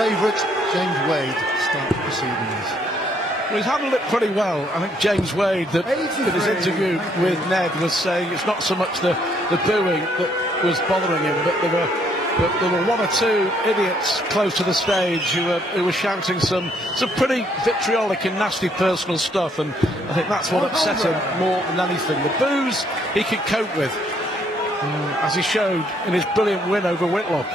favourite, James Wade, start the proceedings. Well, he's handled it pretty well. I think James Wade, that in his interview with Ned, was saying it's not so much the booing that was bothering him, but there were one or two idiots close to the stage who were shouting some pretty vitriolic and nasty personal stuff, and I think that's what upset him more than anything. The boos he could cope with, as he showed in his brilliant win over Whitlock.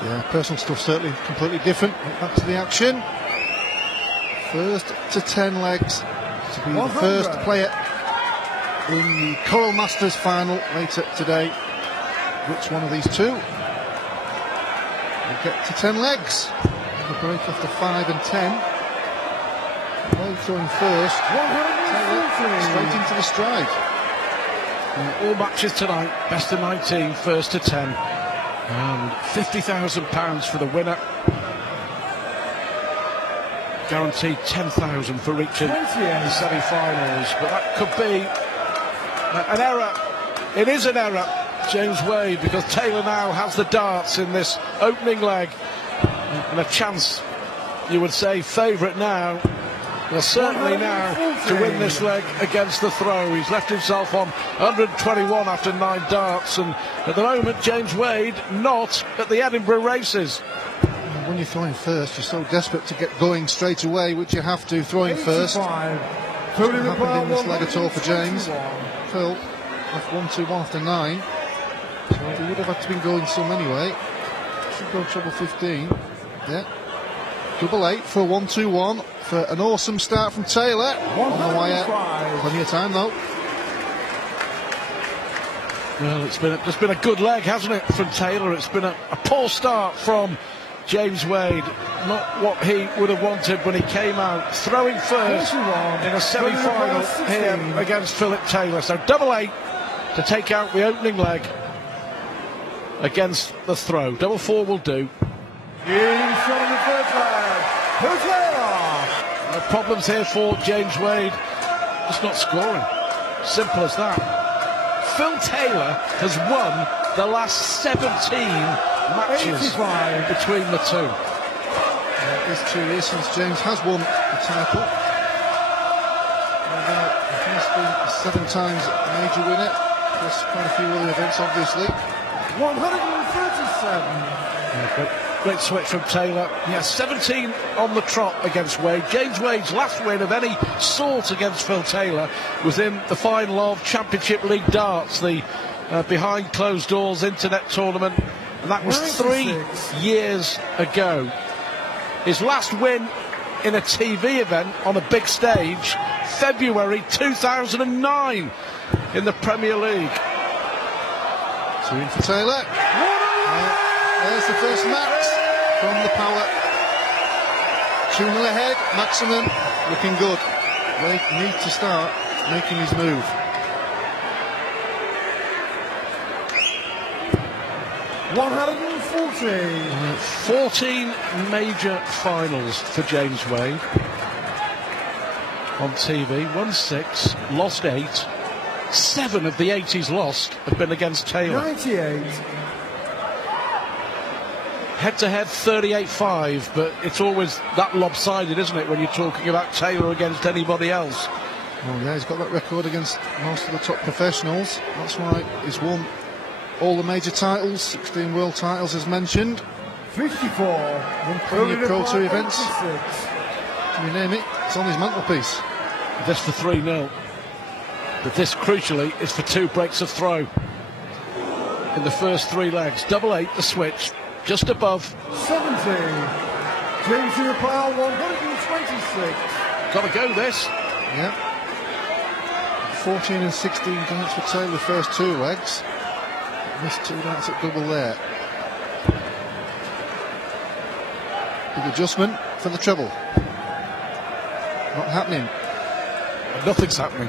Yeah, personal stuff certainly completely different. Back to the action. First to 10 legs to be the first player in the Coral Masters final later today. Which one of these two will get to 10 legs? The break after 5 and 10. Wade throwing first. Straight into the stride. All matches tonight, best of 19, first to 10. And £50,000 for the winner. Guaranteed 10,000 for reaching the semi-finals. But that could be an error. It is an error, James Wade, because Taylor now has the darts in this opening leg. And a chance, you would say, favourite now. Well, certainly now to win this leg against the throw. He's left himself on 121 after 9 darts, and at the moment James Wade not at the Edinburgh races. When you're throwing first, you're so desperate to get going straight away, which you have to, throwing first. Hasn't happened in this leg at all for James. Phil left 1-2-1 after 9, so he would have had to been going some anyway. Should go treble 15. Yeah. Double 8 for a 1-2-1 for an awesome start from Taylor. On the wire. Plenty of time though. Well, it's been a good leg, hasn't it, from Taylor? It's been a poor start from James Wade. Not what he would have wanted when he came out throwing first in a semi-final here against Philip Taylor. So double 8 to take out the opening leg against the throw. Double 4 will do. No problems here for James Wade. Just not scoring. Simple as that. Phil Taylor has won the last 17 matches between the two. It is 2 years since James has won the title. He has been 7 times a major winner, plus quite a few other events, obviously. 137. Great switch from Taylor. He has 17 on the trot against Wade. James Wade's last win of any sort against Phil Taylor was in the final of Championship League Darts, the behind closed doors internet tournament, and that was 3 years ago. His last win in a TV event on a big stage, February 2009 in the Premier League. 2 in for Taylor. There's the first max from the power. 2-0 ahead, maximum, looking good. Wade needs to start making his move. $140. 14 major finals for James Wade. On TV, won 6, lost 8. 7 of the 8 he's lost have been against Taylor. 98. Head-to-head 38-5, but it's always that lopsided, isn't it, when you're talking about Taylor against anybody else? Oh yeah, he's got that record against most of the top professionals. That's why he's won all the major titles, 16 world titles as mentioned. 54. Won plenty of Pro Tour events. You name it, it's on his mantelpiece. This for 3-0. But this, crucially, is for 2 breaks of throw in the first 3 legs. Double 8, the switch. Just above 70. James in the pile, 126. Got to go this. Yeah. 14 and 16 darts for Taylor the first 2 legs. Missed 2 darts at double there. Big adjustment for the treble. Not happening. Nothing's happening.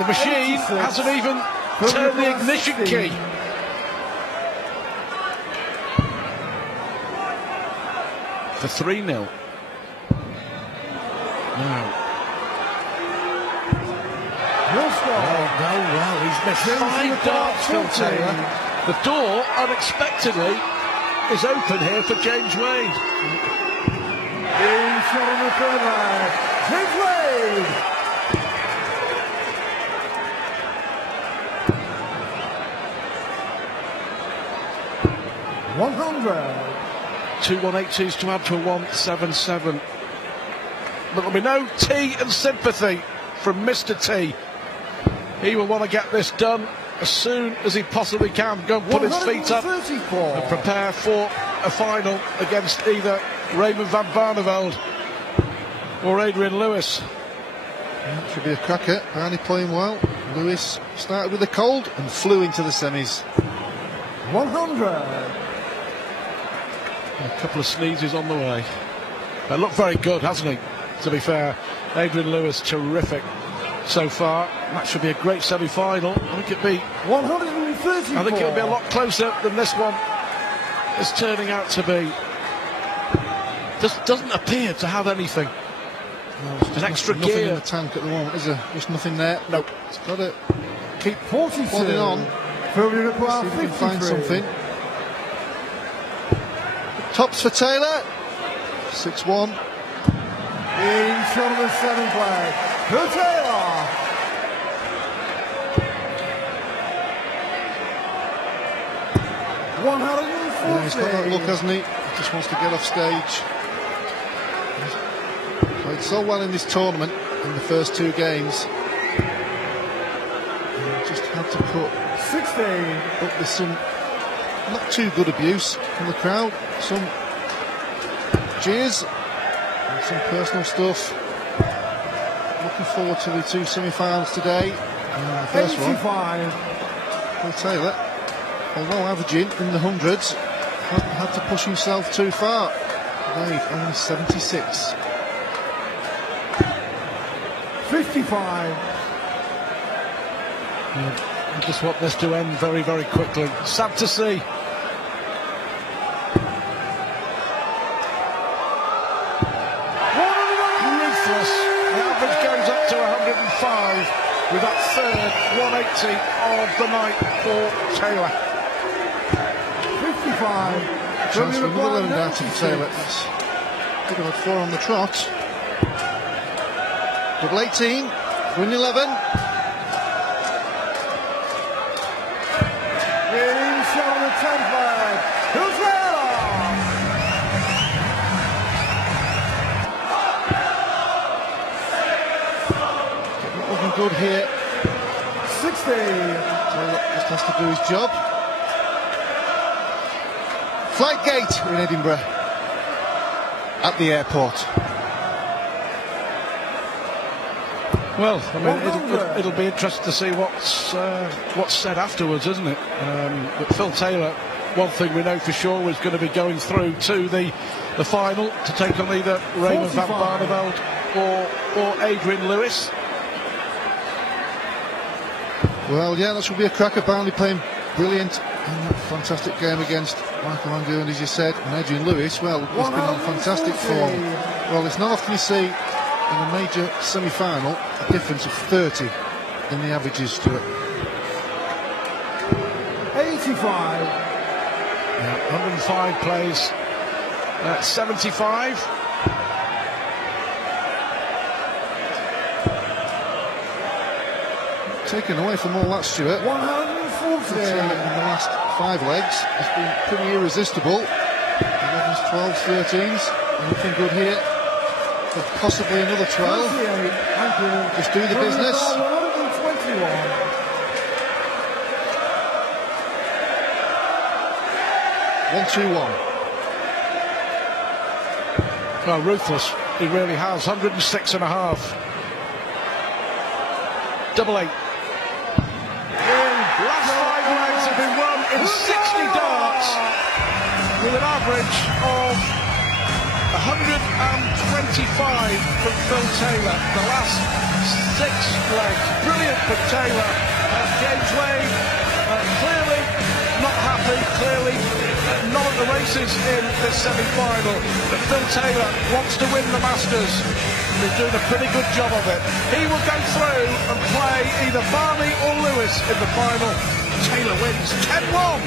The machine hasn't even turned the ignition key. For 3-0. Now. Well, he's missed 5 darts, Phil Taylor. The door, unexpectedly, is open here for James Wade. Being shot on the third leg. James Wade. 100. 2 180s to add to a 177. But there'll be no tea and sympathy from Mr. T. He will want to get this done as soon as he possibly can. Go and put his feet up and prepare for a final against either Raymond van Barneveld or Adrian Lewis. That should be a cracker. Barney playing well. Lewis started with a cold and flew into the semis. 100. A couple of sneezes on the way. Looked very good, hasn't he? To be fair, Adrian Lewis, terrific so far. That should be a great semi-final. I think it'll be 130. I think it'll be a lot closer than this one is turning out to be. Just doesn't appear to have anything. No, an extra nothing gear in the tank at the moment, is there? Just nothing there. Nope. It's got to keep 42. plodding on. Failure See if we can find something. Tops for Taylor. 6-1. Being shot on the seventh leg. For Taylor. 140. Yeah, he's got that look, hasn't he? He just wants to get off stage. He's played so well in this tournament in the first two games. And just had to put 16. up with some not too good abuse from the crowd. Some cheers and some personal stuff. Looking forward to the two semi-finals today. The first 85. one, Phil Taylor, although averaging in the hundreds, hasn't had to push himself too far. Wade only 76. 55. I just want this to end very, very quickly. Sad to see. Ruthless. The average goes up to 105 with that third 180 of the night for Taylor. 55. Chance for another lemon down to Taylor. Could have had 4 on the trot. Double 18, win 11. Being shot on the 10th leg. Who's there? Looking good here. 60. Taylor just has to do his job. Flight gate in Edinburgh at the airport. Well, I mean, it'll be interesting to see what's said afterwards, isn't it? But Phil Taylor, one thing we know for sure, was going to be going through to the final to take on either Raymond van Barneveld or Adrian Lewis. Well, yeah, that should be a cracker. Barney playing brilliant in that fantastic game against Michael Van Gerwen, as you said, and Adrian Lewis. Well, he's been on fantastic form. Well, it's not often you see in a major semi-final a difference of 30 in the averages, Stuart. 85. Yeah, 105 plays 75. Taken away from all that, Stuart. 140. In the last 5 legs, it's been pretty irresistible. 11s, 12s, 13s. Anything good here? But possibly another 12. Just do the business. 121. One, 2, 1. Well, ruthless. He really has. 106.5. Double 8. Last 5 legs have been won in 60 darts with an average of 125 from Phil Taylor. The last 6 legs. Brilliant for Taylor. James Wade clearly not happy, clearly not at the races in this semi-final. But Phil Taylor wants to win the Masters. He's doing a pretty good job of it. He will go through and play either Barney or Lewis in the final. Taylor wins 10-1.